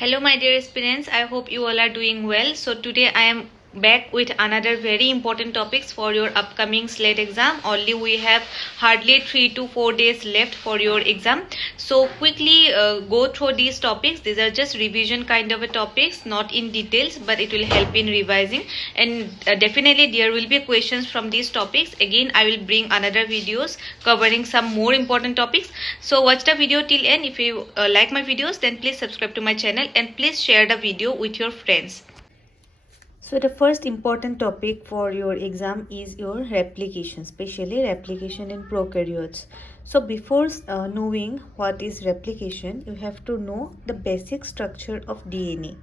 Hello my dear aspirants, I hope you all are doing well. So today I am back with another very important topics for your upcoming SLET exam. Only we have hardly 3 to 4 days left for your exam. So quickly go through these topics. These are just revision kind of a topics, not in details, but it will help in revising. And definitely there will be questions from these topics. Again, I will bring another videos covering some more important topics. So watch the video till end. If you like my videos, then please subscribe to my channel and please share the video with your friends. So the first important topic for your exam is your replication, especially replication in prokaryotes. So before knowing what is replication, you have to know the basic structure of DNA.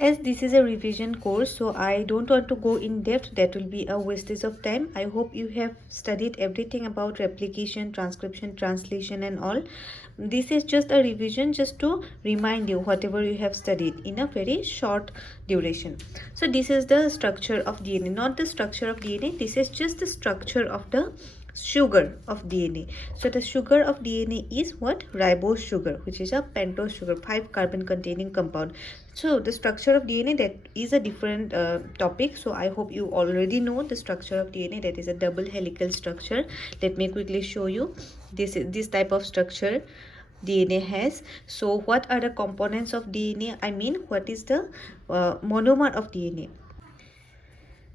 As this is a revision course, so I don't want to go in depth. That will be a wastage of time. I hope you have studied everything about replication, transcription, translation and all. This is just a revision, just to remind you whatever you have studied in a very short duration. So this is the structure of DNA, not the structure of DNA. This is just the structure of the sugar of DNA. So the sugar of DNA is what? Ribose sugar, which is a pentose sugar, 5 carbon containing compound. So the structure of DNA, that is a different topic. So I hope you already know the structure of DNA, that is a double helical structure. Let me quickly show you. This type of structure DNA has. So what are the components of DNA? I mean, what is the monomer of DNA?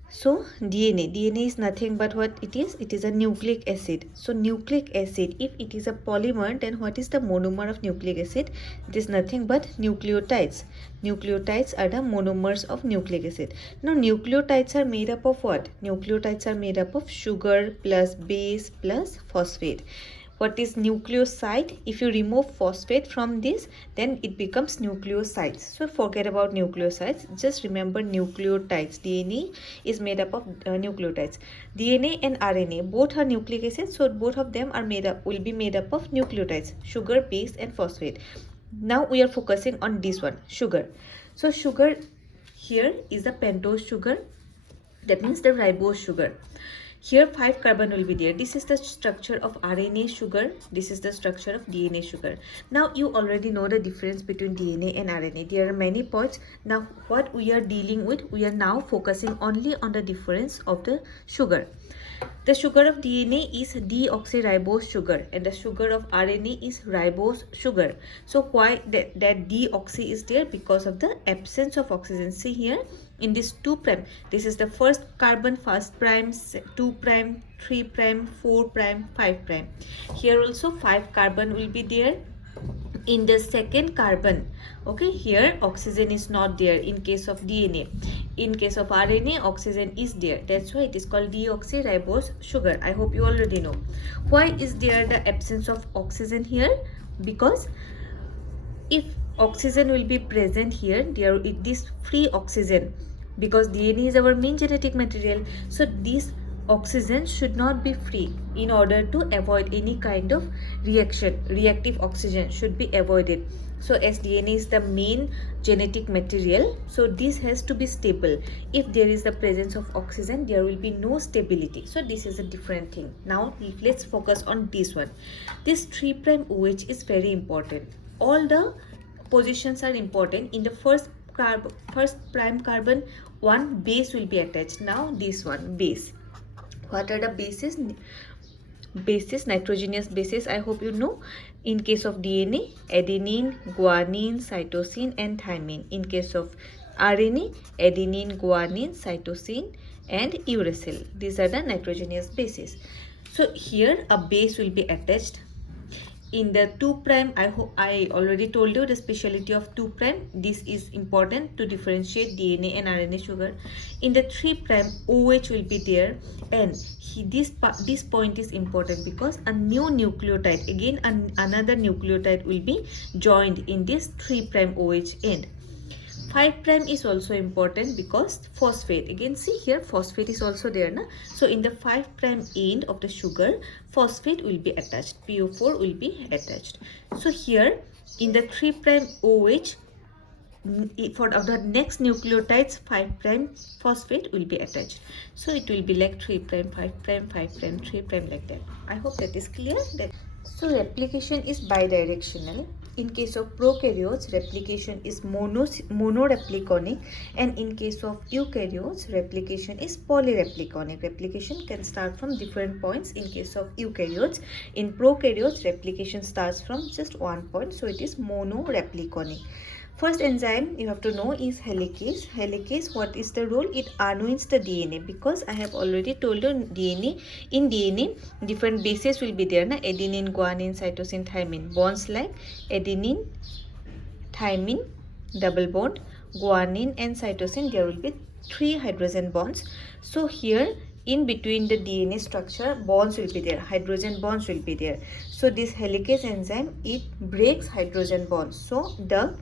So DNA is nothing but what it is? It is a nucleic acid. So nucleic acid, if it is a polymer, then what is the monomer of nucleic acid? It is nothing but nucleotides. Nucleotides are the monomers of nucleic acid. Now nucleotides are made up of what? Nucleotides are made up of sugar plus base plus phosphate. What is nucleoside? If you remove phosphate from this, then it becomes nucleosides. So forget about nucleosides, just remember nucleotides. DNA is made up of nucleotides. DNA and RNA both are nucleic acids, so both of them will be made up of nucleotides, sugar, base and phosphate. Now we are focusing on this one, sugar. So sugar here is the pentose sugar, that means the ribose sugar. Here 5 carbon will be there. This is the structure of RNA sugar. This is the structure of DNA sugar. Now you already know the difference between DNA and RNA. There are many points. Now what we are dealing with, we are now focusing only on the difference of the sugar. The sugar of DNA is deoxyribose sugar and the sugar of RNA is ribose sugar. So why that deoxy is there? Because of the absence of oxygen. See here in this 2', this is the first carbon, first prime, 2', 3', 4', 5'. Here also 5 carbon will be there in the second carbon. Okay, here oxygen is not there in case of DNA. In case of RNA, oxygen is there. That's why it is called deoxyribose sugar. I hope you already know. Why is there the absence of oxygen here? Because if oxygen will be present here, there is this free oxygen, because DNA is our main genetic material. So this oxygen should not be free. In order to avoid any kind of reaction, reactive oxygen should be avoided. So as DNA is the main genetic material, so this has to be stable. If there is the presence of oxygen, there will be no stability. So this is a different thing. Now let's focus on this one. This 3' OH is very important. All the positions are important. In the first prime carbon, one base will be attached. Now this one, base. What are the bases? Bases, nitrogenous bases, I hope you know. In case of DNA, adenine, guanine, cytosine and thymine. In case of RNA, adenine, guanine, cytosine and uracil. These are the nitrogenous bases. So here a base will be attached. In the 2', I already told you the speciality of 2'. This is important to differentiate DNA and RNA sugar. In the 3', OH will be there, and this point is important because a new nucleotide, again another nucleotide will be joined in this 3' OH end. 5' is also important because phosphate, again see here phosphate is also there, na? So in the 5' end of the sugar, phosphate will be attached, PO4 will be attached. So here in the 3' OH, for the next nucleotides 5' phosphate will be attached. So it will be like 3', 5', 5', 3', like that. I hope that is clear. So replication is bidirectional. In case of prokaryotes, replication is monorepliconic, and in case of eukaryotes, replication is polyrepliconic. Replication can start from different points in case of eukaryotes. In prokaryotes, replication starts from just one point, so it is monorepliconic. First enzyme you have to know is helicase. Helicase, what is the role? It unwinds the DNA, because I have already told you DNA. In DNA, different bases will be there, na? Adenine, guanine, cytosine, thymine. Bonds like adenine, thymine, double bond, guanine and cytosine. There will be 3 hydrogen bonds. So here in between the DNA structure, bonds will be there, hydrogen bonds will be there. So this helicase enzyme, it breaks hydrogen bonds, so the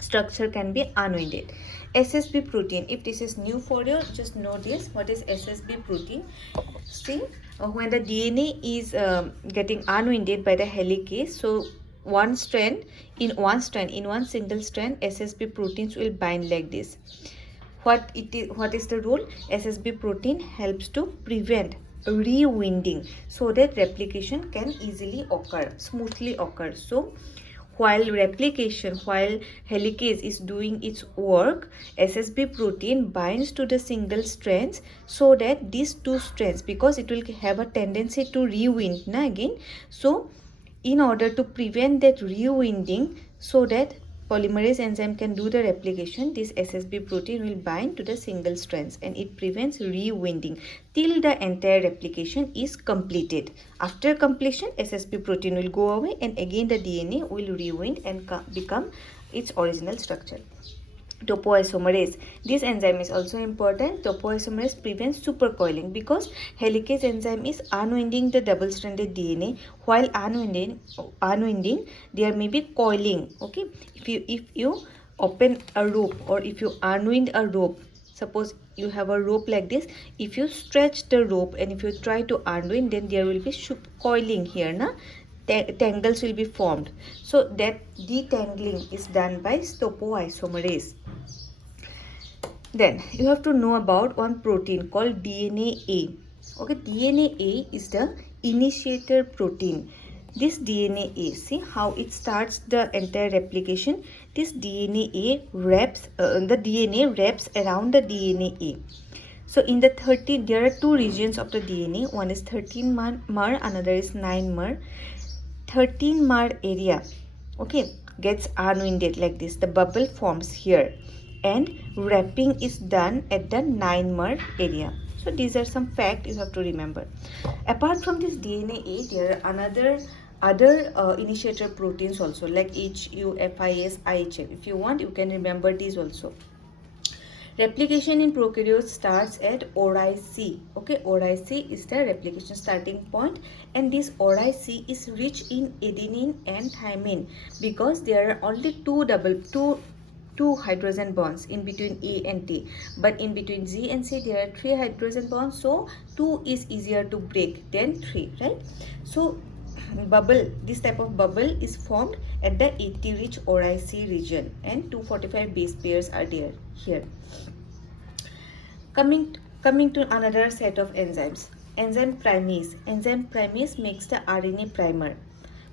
structure can be unwinded. SSB protein, if this is new for you, just know this. What is SSB protein? See, when the DNA is getting unwinded by the helicase, so one single strand, SSB proteins will bind like this. What is the role? SSB protein helps to prevent rewinding, so that replication can easily occur, smoothly occur. So while helicase is doing its work, SSB protein binds to the single strands, so that these two strands, because it will have a tendency to rewind again. So in order to prevent that rewinding, so that polymerase enzyme can do the replication, this SSB protein will bind to the single strands, and it prevents rewinding till the entire replication is completed. After completion, SSB protein will go away, and again the DNA will rewind and become its original structure. Topoisomerase, this enzyme is also important. Topoisomerase prevents supercoiling, because helicase enzyme is unwinding the double stranded DNA. While unwinding, there may be coiling. Okay, if you open a rope, or if you unwind a rope, suppose you have a rope like this, if you stretch the rope and if you try to unwind, then there will be coiling here, tangles will be formed. So that detangling is done by topoisomerase. Then you have to know about one protein called DNA-A. Okay, DNA-A is the initiator protein. This DNA-A, see how it starts the entire replication. This DNA-A wraps, the DNA wraps around the DNA-A. So in the there are two regions of the DNA. One is 13 mer, another is 9 mer. 13 mer area, okay, gets unwinded like this. The bubble forms here, and wrapping is done at the 9 mer area. So these are some facts you have to remember. Apart from this DNA-A, there are other initiator proteins also, like HU, FIS, IHF. If you want, you can remember these also. Replication in prokaryotes starts at ORI-C. Okay, ORI-C is the replication starting point, and this ORI-C is rich in adenine and thymine, because there are only two hydrogen bonds in between A and T, but in between Z and C there are 3 hydrogen bonds, so 2 is easier to break than 3, right? So this type of bubble is formed at the AT rich ORI-C region, and 245 base pairs are there here. Coming to another set of enzymes. Enzyme primase. Enzyme primase makes the RNA primer.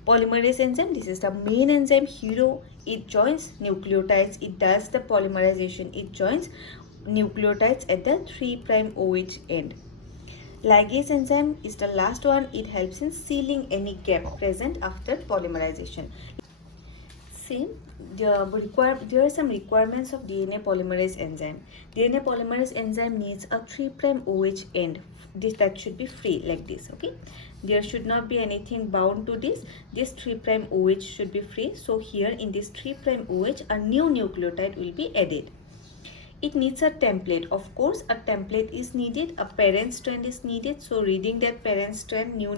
Polymerase enzyme, this is the main enzyme hero. It joins nucleotides, it does the polymerization, it joins nucleotides at the 3' OH end. Ligase enzyme is the last one. It helps in sealing any gap present after polymerization. See, there are some requirements of DNA polymerase enzyme. DNA polymerase enzyme needs a 3' OH end. That should be free like this. Okay, there should not be anything bound to this. This 3' OH should be free. So here in this 3' OH, a new nucleotide will be added. It needs a template. Of course, a template is needed. A parent strand is needed. So reading that parent strand, new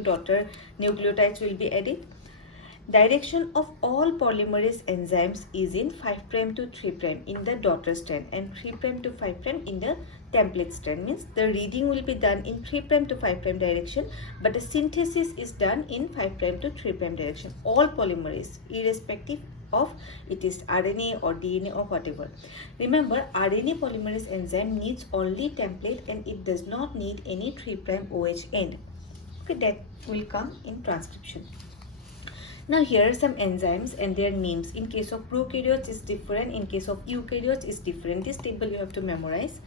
daughter nucleotides will be added. Direction of all polymerase enzymes is in 5' to 3' in the daughter strand, and 3' to 5' in the template strand. Means the reading will be done in 3' to 5' direction, but the synthesis is done in 5' to 3' direction. All polymerase, irrespective of it is RNA or DNA or whatever. Remember, RNA polymerase enzyme needs only template, and it does not need any 3' OH end. Okay, that will come in transcription. Now here are some enzymes and their names. In case of prokaryotes is different, in case of eukaryotes is different. This table you have to memorize.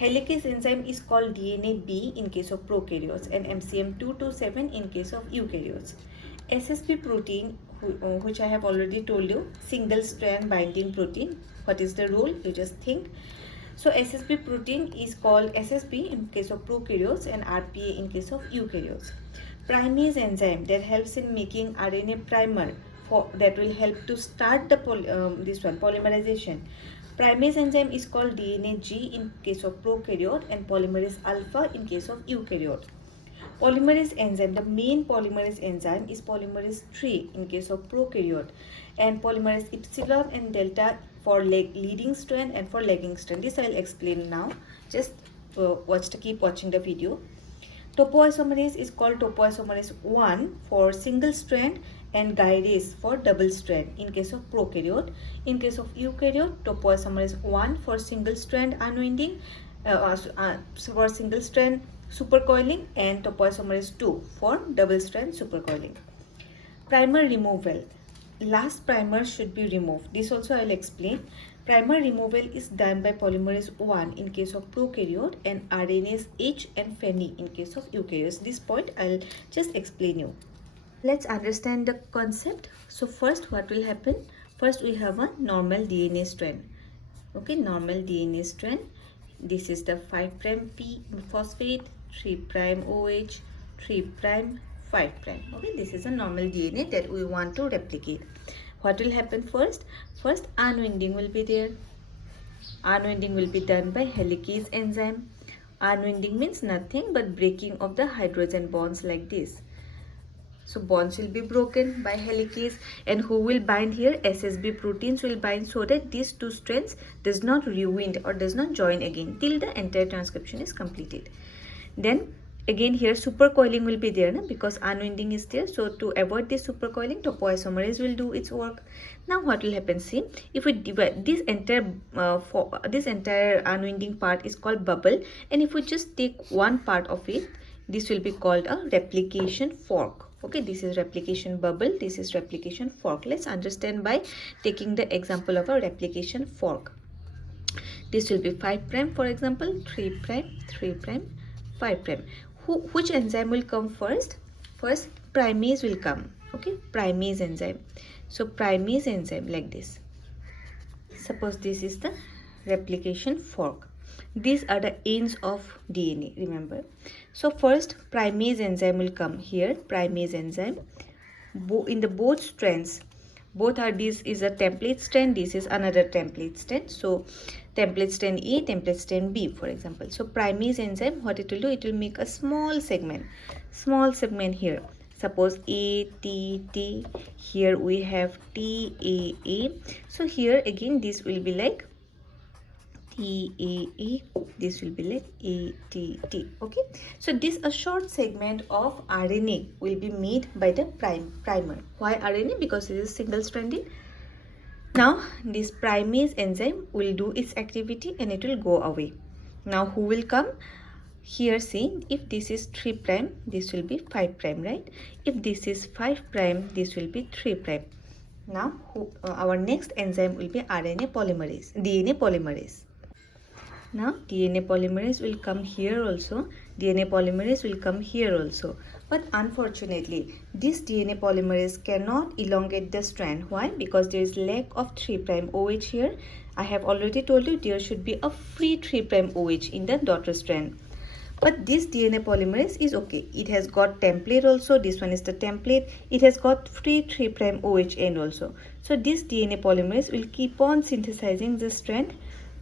Helicase enzyme is called DNA B in case of prokaryotes and MCM227 in case of eukaryotes. SSB protein, which I have already told you, single strand binding protein. What is the role? You just think. So SSB protein is called SSB in case of prokaryotes and RPA in case of eukaryotes. Primase enzyme that helps in making RNA primer that will help to start the polymerization. Primase enzyme is called DNA G in case of prokaryote and polymerase alpha in case of eukaryote. Polymerase enzyme, the main polymerase enzyme is polymerase 3 in case of prokaryote and polymerase epsilon and delta for leading strand and for lagging strand. This I will explain now. Just keep watching the video. Topoisomerase is called topoisomerase 1 for single strand and gyrase for double strand in case of prokaryote. In case of eukaryote, topoisomerase 1 for single strand unwinding, for single strand supercoiling, and topoisomerase 2 for double strand supercoiling. Primer removal. Last primer should be removed. This also I will explain. Primer removal is done by polymerase 1 in case of prokaryote and RNase H and Phe in case of eukaryotes. This point I will just explain you. Let's understand the concept. So first what will happen? First we have a normal DNA strand. Okay, normal DNA strand. This is the 5' P phosphate, 3' OH, 3' 5'. Okay, this is a normal DNA that we want to replicate. What will happen first? First unwinding will be there. Unwinding will be done by helicase enzyme. Unwinding means nothing but breaking of the hydrogen bonds like this. So bonds will be broken by helicase, and who will bind here? SSB proteins will bind so that these two strands does not rewind or does not join again till the entire transcription is completed. Then again here supercoiling will be there because unwinding is there. So to avoid this supercoiling, topoisomerase will do its work. Now what will happen? See, if we divide this entire unwinding part is called bubble, and if we just take one part of it, this will be called a replication fork. Okay, this is replication bubble, this is replication fork. Let's understand by taking the example of a replication fork. This will be 5' for example, 3', 3', 5'. Which enzyme will come first? First primase will come. Okay, primase enzyme. So primase enzyme like this. Suppose this is the replication fork. These are the ends of DNA, remember. So first primase enzyme will come here, primase enzyme. In the both strands, both are, this is a template strand, this is another template strand. So template strand A, template strand B, for example. So primase enzyme, what it will do? It will make a small segment here. Suppose A, T, T. Here we have T, A. So here again this will be like TAA, this will be like ATT. Okay, so this a short segment of RNA will be made by the primer. Why RNA? Because it is single stranded. Now this primase enzyme will do its activity and it will go away. Now who will come? Here see, if this is 3', this will be 5', right? If this is 5', this will be 3'. Now our next enzyme will be RNA polymerase, DNA polymerase. Now DNA polymerase will come here also, DNA polymerase will come here also. But unfortunately, this DNA polymerase cannot elongate the strand. Why? Because there is lack of 3' OH here. I have already told you there should be a free 3' OH in the daughter strand. But this DNA polymerase is okay. It has got template also. This one is the template. It has got free 3' OH end also. So this DNA polymerase will keep on synthesizing the strand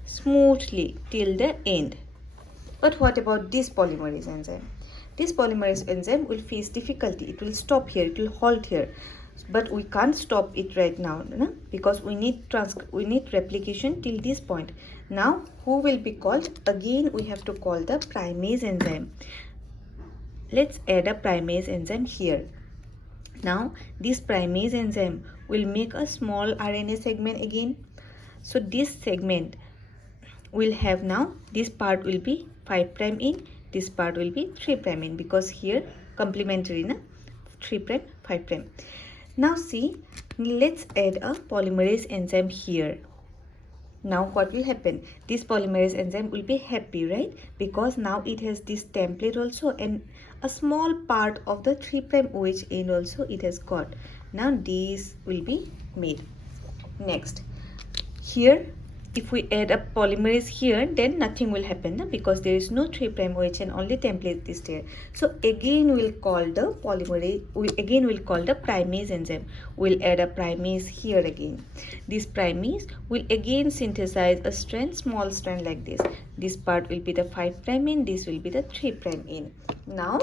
smoothly till the end. But what about this polymerase enzyme? This polymerase enzyme will face difficulty. It will stop here, it will halt here. But we can't stop it right now, because we need replication till this point. Now who will be called? Again we have to call the primase enzyme. Let's add a primase enzyme here. Now this primase enzyme will make a small RNA segment again. So this segment will have, now this part will be 5' in, this part will be 3' in, because here complementary, na? 3 prime, 5 prime. Now see, let's add a polymerase enzyme here. Now what will happen? This polymerase enzyme will be happy, right? Because now it has this template also, and a small part of the 3 prime OH end also it has got. Now these will be made. Next, here if we add a polymerase here, then nothing will happen, na? Because there is no 3 prime OH and only template is there. So again we'll call the polymerase, we'll call the primase enzyme. We'll add a primase here again. This primase will again synthesize a strand, small strand like this. This part will be the 5 prime end, this will be the 3 prime end. Now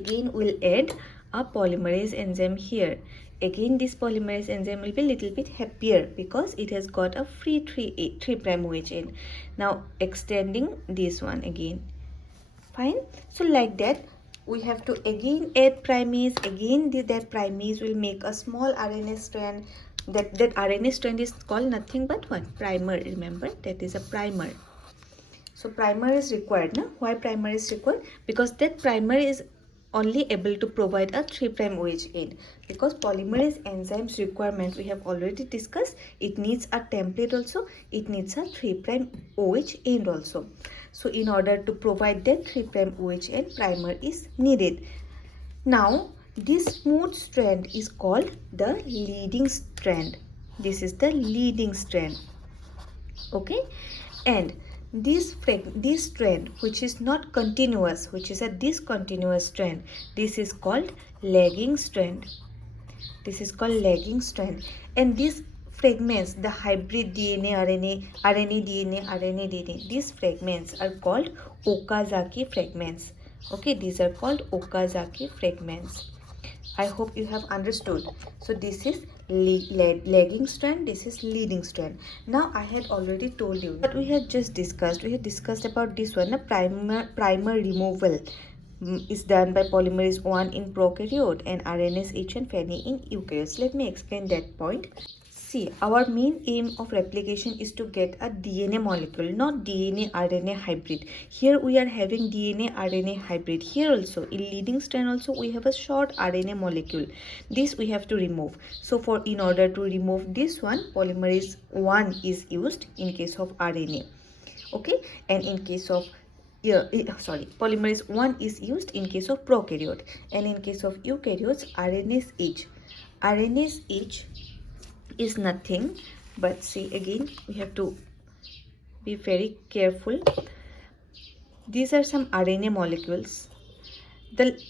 again we'll add a polymerase enzyme here. Again this polymerase enzyme will be a little bit happier because it has got a free 3 prime OH end. Now extending this one again. Fine. So like that we have to again add primase. Again that primase will make a small RNA strand. That RNA strand is called nothing but what? Primer. Remember, that is a primer. So primer is required, no? Why primer is required? Because that primer is only able to provide a 3 prime OH end. Because polymerase enzymes requirement we have already discussed, it needs a template also, it needs a 3 prime OH end also. So in order to provide that 3 prime OH end, primer is needed. Now this smooth strand is called the leading strand. This is the leading strand. Okay, and this strand which is not continuous, which is a discontinuous strand, this is called lagging strand. This is called lagging strand. And these fragments, the hybrid DNA, RNA, DNA, these fragments are called Okazaki fragments. Okay, these are called Okazaki fragments. I hope you have understood. So this is lagging strand, this is leading strand. Now I had already told you that we had just discussed. We had discussed about this one, a primer removal is done by polymerase 1 in prokaryote and RNase H and Fanny in eukaryotes. Let me explain that point. See, our main aim of replication is to get a DNA molecule, not DNA RNA hybrid. Here we are having DNA RNA hybrid. Here also in leading strand also we have a short RNA molecule. This we have to remove. So in order to remove this one, polymerase 1 is used in case of RNA. Okay, and in case of polymerase 1 is used in case of prokaryote, and in case of eukaryotes, RNase H. RNase H is nothing but, see, again we have to be very careful. These are some RNA molecules. The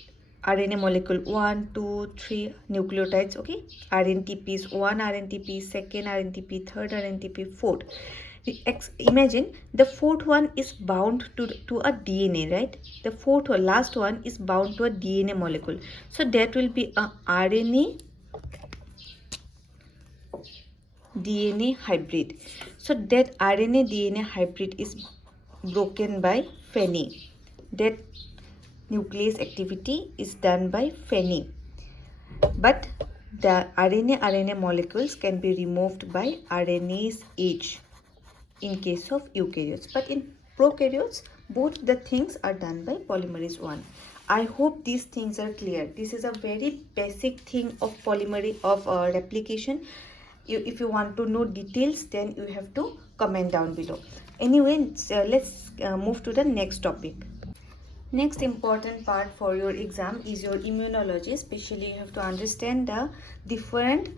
RNA molecule 1, 2, 3 nucleotides. Okay, RNTP is 1 RNTP, second RNTP, third RNTP, fourth. Imagine the fourth one is bound to a DNA, right? The fourth or last one is bound to a DNA molecule. So that will be a RNA DNA hybrid. So that RNA DNA hybrid is broken by Fanny. That nuclease activity is done by Fanny. But the RNA molecules can be removed by RNase H in case of eukaryotes. But in prokaryotes, both the things are done by polymerase 1. I hope these things are clear. This is a very basic thing of replication. If you want to know details, then you have to comment down below. Anyway, let's move to the next topic. Next important part for your exam is your immunology. Especially you have to understand the different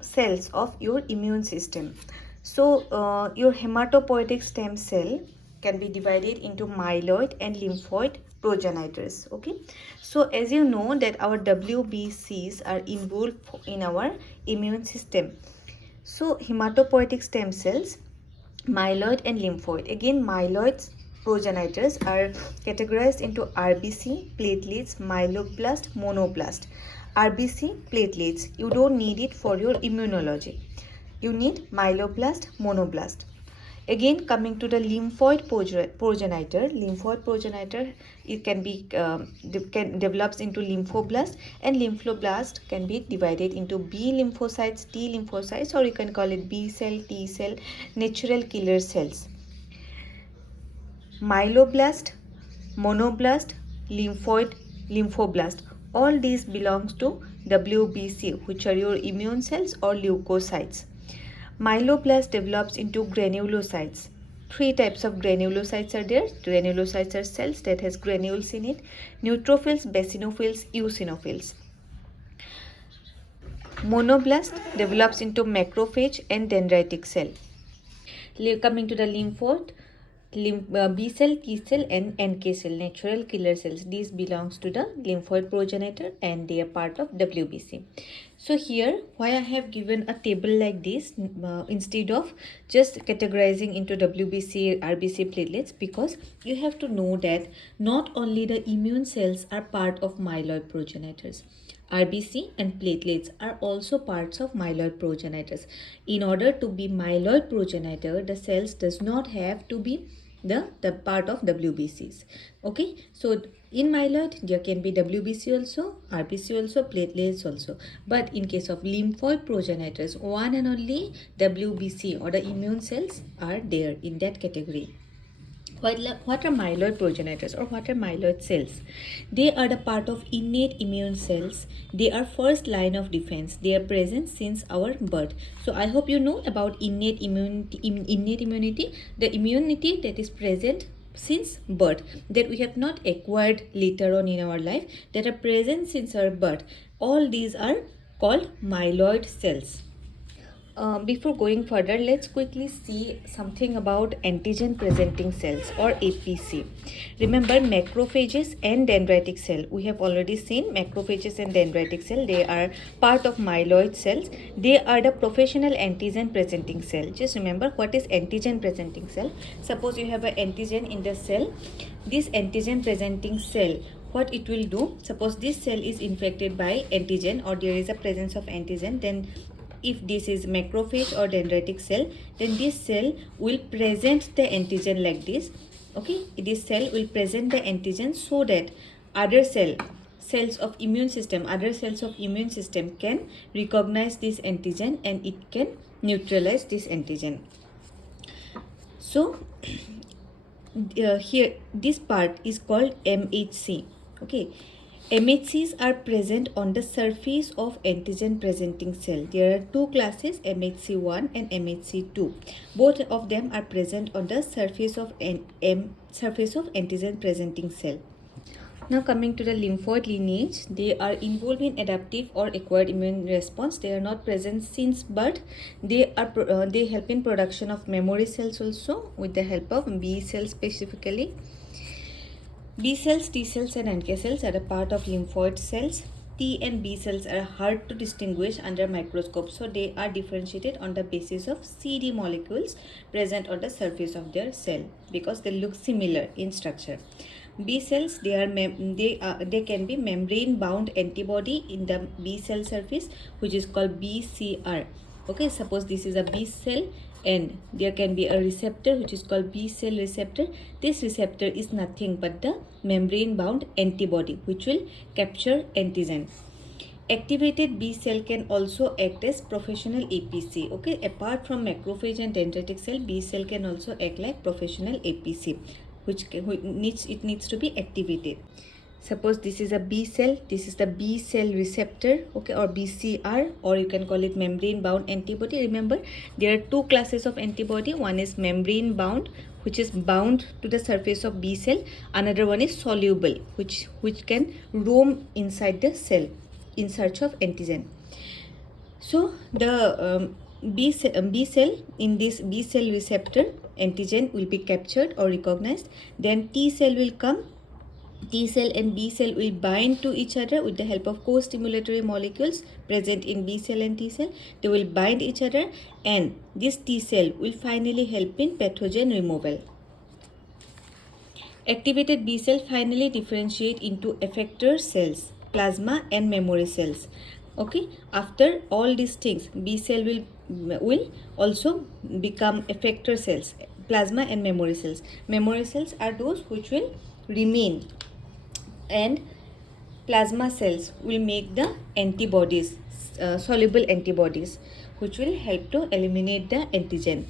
cells of your immune system. So your hematopoietic stem cell can be divided into myeloid and lymphoid progenitors. Okay, so as you know that our WBCs are involved in our immune system. So hematopoietic stem cells, myeloid and lymphoid. Again, myeloid progenitors are categorized into RBC, platelets, myeloblast, monoblast. RBC, platelets, you don't need it for your immunology. You need myeloblast, monoblast. Again, coming to the lymphoid progenitor, it can be develops into lymphoblast, and lymphoblast can be divided into B lymphocytes, T lymphocytes, or you can call it B cell, T cell, natural killer cells. Myeloblast, monoblast, lymphoid lymphoblast. All these belongs to WBC, which are your immune cells or leukocytes. Myeloblast develops into granulocytes. Three types of granulocytes are there. Granulocytes are cells that has granules in it. Neutrophils, basionophils, eosinophils. Monoblast develops into macrophage and dendritic cell. Coming to the lymphoid, B cell, T cell and NK cell, natural killer cells. These belongs to the lymphoid progenitor and they are part of WBC. So here why I have given a table like this instead of just categorizing into WBC, RBC, platelets, because you have to know that not only the immune cells are part of myeloid progenitors. RBC and platelets are also parts of myeloid progenitors. In order to be myeloid progenitor, the cells does not have to be the part of WBCs. Okay, so in myeloid there can be WBC also, RBC also, platelets also. But in case of lymphoid progenitors, one and only WBC or the immune cells are there in that category. What are myeloid progenitors or what are myeloid cells? They are the part of innate immune cells. They are first line of defense. They are present since our birth. So I hope you know about innate immunity, the immunity that is present since birth, that we have not acquired later on in our life, that are present since our birth. All these are called myeloid cells. Before going further, let's quickly see something about antigen presenting cells or APC. Remember macrophages and dendritic cell. We have already seen macrophages and dendritic cell. They are part of myeloid cells. They are the professional antigen presenting cell. Just remember what is antigen presenting cell. Suppose you have an antigen in the cell. This antigen presenting cell, what it will do, suppose this cell is infected by antigen or there is a presence of antigen, then if this is macrophage or dendritic cell, then this cell will present the antigen like this. Okay, this cell will present the antigen so that other cells of immune system can recognize this antigen and it can neutralize this antigen. So here this part is called MHC. Okay, MHCs are present on the surface of antigen presenting cell. There are two classes, MHC1 and MHC2. Both of them are present on the surface of antigen presenting cell. Now coming to the lymphoid lineage, they are involved in adaptive or acquired immune response. They are not present since birth. They help in production of memory cells also with the help of B cells specifically. B cells, T cells and NK cells are a part of lymphoid cells. T and B cells are hard to distinguish under microscope, so they are differentiated on the basis of CD molecules present on the surface of their cell because they look similar in structure. B cells, they can be membrane bound antibody in the B cell surface, which is called BCR. Okay, suppose this is a B cell and there can be a receptor which is called B cell receptor. This receptor is nothing but the membrane bound antibody which will capture antigen. Activated B cell can also act as professional APC. Okay, apart from macrophage and dendritic cell, B cell can also act like professional APC, which needs to be activated. Suppose this is a B cell, this is the B cell receptor, okay, or BCR, or you can call it membrane bound antibody. Remember, there are two classes of antibody. One is membrane bound, which is bound to the surface of B cell. Another one is soluble, which can roam inside the cell in search of antigen. So the B cell, in this B cell receptor, antigen will be captured or recognized. Then T cell will come. T cell and B cell will bind to each other with the help of co-stimulatory molecules present in B cell and T cell. They will bind each other and this T cell will finally help in pathogen removal. Activated B cell finally differentiate into effector cells, plasma and memory cells. Okay, after all these things, B cell will also become effector cells, plasma and memory cells. Memory cells are those which will remain, and plasma cells will make the antibodies, soluble antibodies, which will help to eliminate the antigen.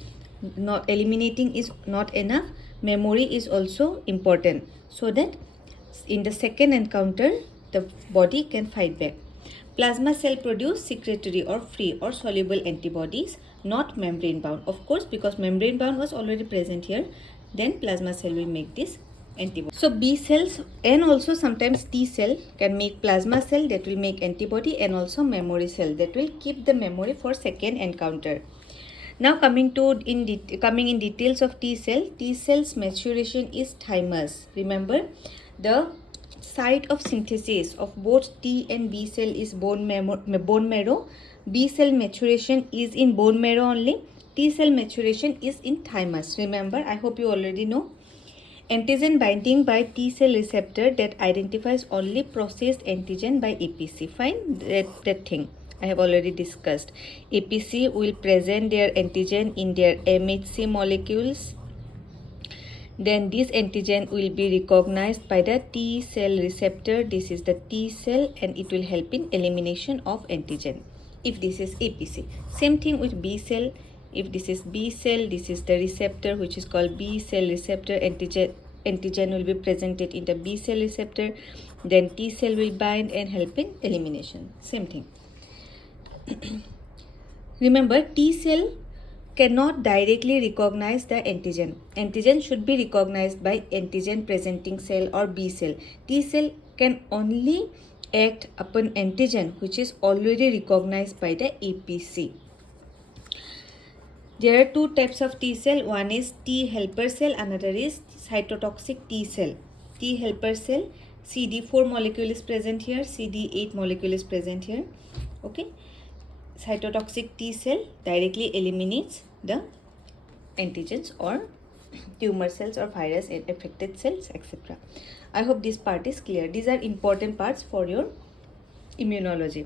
Not eliminating is not enough, memory is also important, so that In the second encounter, the body can fight back. Plasma cell produce secretory or free or soluble antibodies, not membrane bound. Of course, because membrane bound was already present here, then plasma cell will make this antibody. So B cells and also sometimes T cell can make plasma cell that will make antibody, and also memory cell that will keep the memory for second encounter. Now coming in details of T cell. T cells maturation is thymus. Remember, the site of synthesis of both T and B cell is bone marrow. B cell maturation is in bone marrow only. T cell maturation is in thymus. Remember, I hope you already know. Antigen binding by T cell receptor that identifies only processed antigen by APC. Fine, that thing I have already discussed. APC will present their antigen in their MHC molecules. Then this antigen will be recognized by the T cell receptor. This is the T cell, and it will help in elimination of antigen if this is APC. Same thing with B cell. If this is B cell, this is the receptor which is called B cell receptor. Antigen will be presented in the B cell receptor. Then T cell will bind and help in elimination. Same thing. Remember, T cell cannot directly recognize the antigen. Antigen should be recognized by antigen presenting cell or B cell. T cell can only act upon antigen which is already recognized by the APC. There are two types of T cell. One is T helper cell, another is cytotoxic T cell. T helper cell, CD4 molecule is present here, CD8 molecule is present here. Okay. Cytotoxic T cell directly eliminates the antigens or tumor cells or virus affected cells, etc. I hope this part is clear. These are important parts for your immunology.